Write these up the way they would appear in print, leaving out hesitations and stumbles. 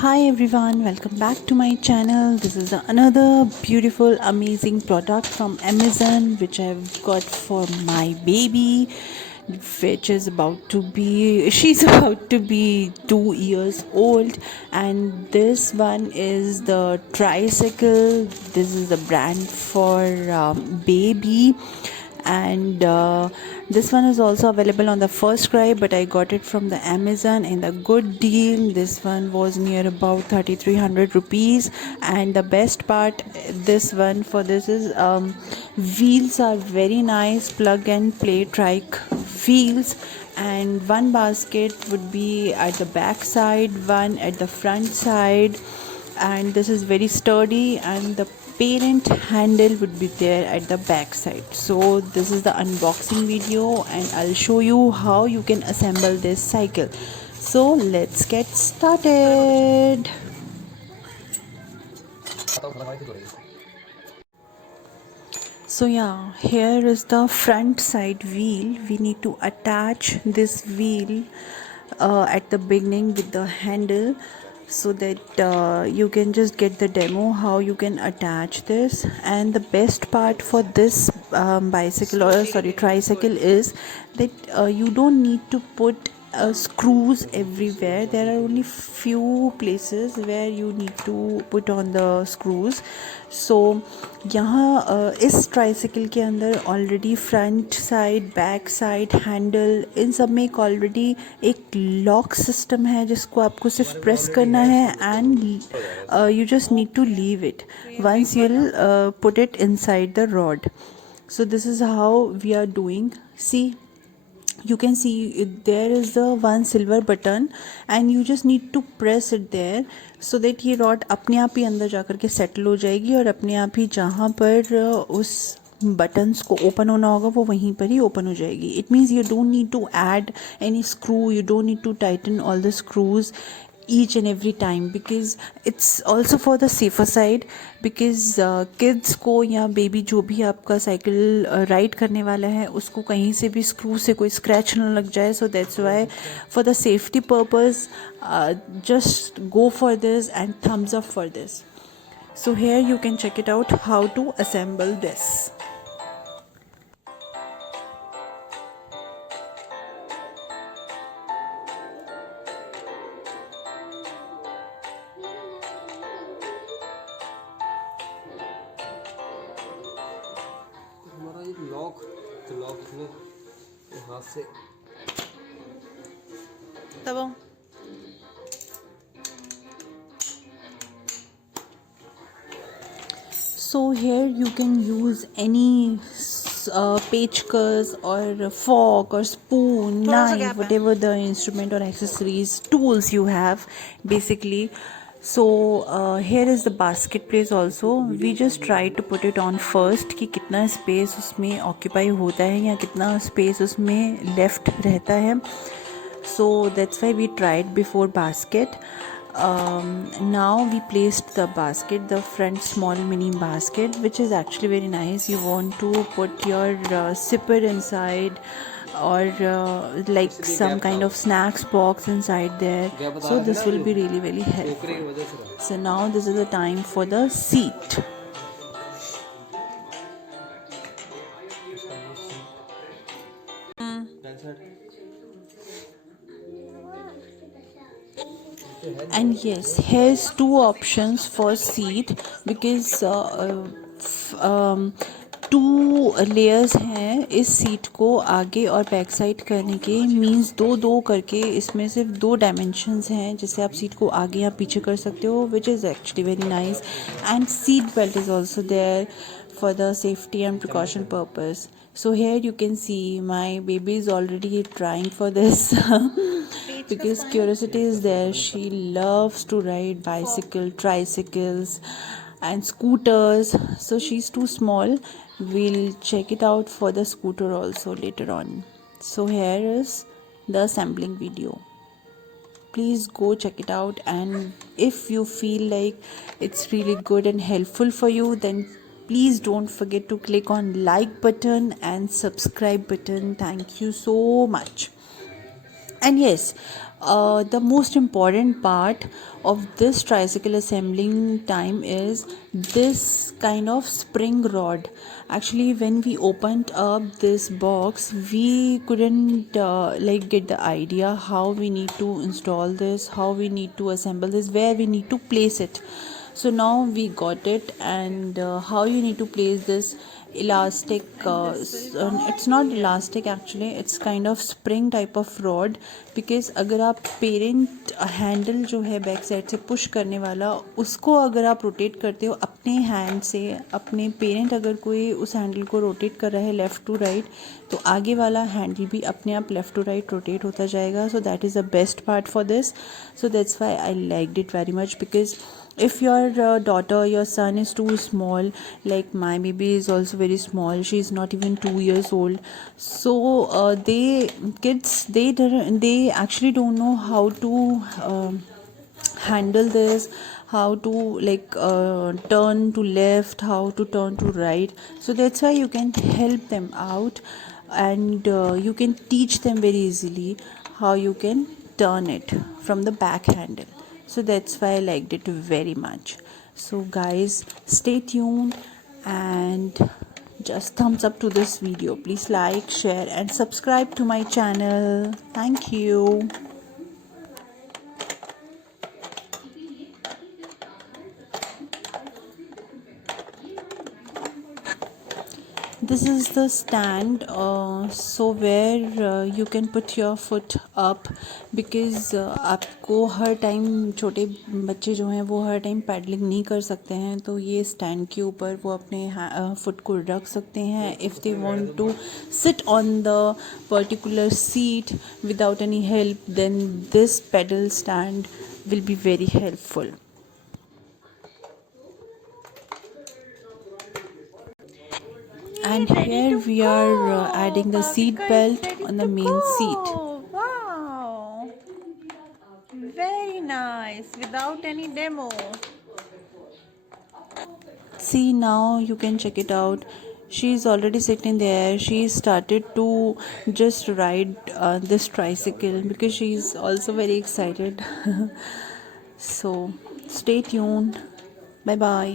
Hi everyone, welcome back to my channel. This is another beautiful, amazing product from Amazon which I've got for my baby, which is she's about to be 2 years old. And this one is the tricycle. This is the brand for baby. And this one is also available on the First Cry, but I got it from the Amazon in the good deal. This one was near about 3300 rupees. And the best part, this one for this is wheels are very nice, plug and play trike wheels, and one basket would be at the back side, one at the front side, and this is very sturdy, and the parent handle would be there at the back side. So this is the unboxing video and I'll show you how you can assemble this cycle. So let's get started. So yeah, here is the front side wheel. We need to attach this wheel at the beginning with the handle, so that you can just get the demo how you can attach this. And the best part for this tricycle is that you don't need to put screws everywhere. There are only few places where you need to put on the screws. So यहाँ इस tricycle के अंदर already front side, back side, handle, इन सब में एक already एक lock system है जिसको आपको सिर्फ प्रेस करना है, and you just need to leave it once you put it inside the rod. So this is how we are doing. See, you can see there is the one silver button and you just need to press it there, so that ये rod अपने आप ही अंदर जा कर के settle हो जाएगी और अपने आप ही जहाँ पर उस बटन्स को ओपन होना होगा वो वहीं पर ही ओपन हो जाएगी. It means you don't need to add any screw, you don't need to tighten all the screws each and every time, because it's also for the safer side. Because kids को या baby जो भी आपका cycle ride करने वाला है उसको कहीं से भी स्क्रू से कोई स्क्रैच ना लग जाए. So that's why for the safety purpose just go for this and thumbs up for this. So here you can check it out how to assemble this. हमारा ये लॉक इसमें हाथ से तब so here you can use any pechkas or fork or spoon, knife, whatever the instrument or accessories, tools you have basically. So here is the basket place also. We just try to put it on first कि कितना space उसमें occupy होता है या कितना space उसमें left रहता है. So that's why we tried before basket. Now we placed the basket, the front small mini basket, which is actually very nice. You want to put your sipper inside, or like some kind of snacks box inside there. So this will be really very helpful. So now this is the time for the seat. And yes, here's two options for seat, because two layers हैं इस seat को आगे और back side करने के. Means दो दो करके इसमें सिर्फ दो डायमेंशंस हैं जिससे आप सीट को आगे या पीछे कर सकते हो, which is actually very nice. And seat belt is also there for the safety and precaution purpose. So here you can see my baby is already trying for this because curiosity is there. She loves to ride bicycle, tricycles and scooters. So she's too small. We'll check it out for the scooter also later on. So here is the sampling video. Please go check it out, and if you feel like it's really good and helpful for you, then please don't forget to click on like button and subscribe button. Thank you so much. And yes, the most important part of this tricycle assembling time is this kind of spring rod. Actually, when we opened up this box, we couldn't like get the idea how we need to install this, how we need to assemble this, where we need to place it. So now we got it, and how you need to place this elastic it's not elastic, actually it's kind of spring type of rod. because अगर आप parent handle जो है back side से push करने वाला, उसको अगर आप रोटेट करते हो अपने हैंड से, अपने पेरेंट अगर कोई उस हैंडल को रोटेट कर रहा है लेफ़्ट टू राइट, तो आगे वाला हैंडल भी अपने आप लेफ़्ट टू राइट रोटेट होता जाएगा. So that is the best part for this. So that's why I liked it very much. Because if your daughter, your son is too small, like my baby is also very small, she is not even 2 years old, so they actually don't know how to handle this, how to like turn to left, how to turn to right. So that's why you can help them out, and you can teach them very easily how you can turn it from the back handle. So that's why I liked it very much. So guys, stay tuned and just thumbs up to this video. Please like, share and subscribe to my channel. Thank you. This is the stand, so where you can put your foot up, because आपको हर time, छोटे बच्चे जो हैं वो हर time paddling नहीं कर सकते हैं, तो ये स्टैंड के ऊपर वो अपने फुट को रख सकते हैं. If they want to sit on the particular seat without any help, then this pedal stand will be very helpful. And here we are adding the seat belt on the main seat. Wow, very nice, without any demo. See, now you can check it out. She's already sitting there. She started to just ride this tricycle because she's also very excited. So stay tuned. Bye bye.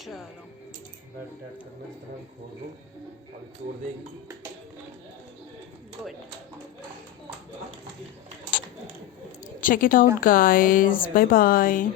चलो, bat TET करना, इस तरह खोल दो, अभी तोड़ देगी. good. Check it out, guys. Bye bye.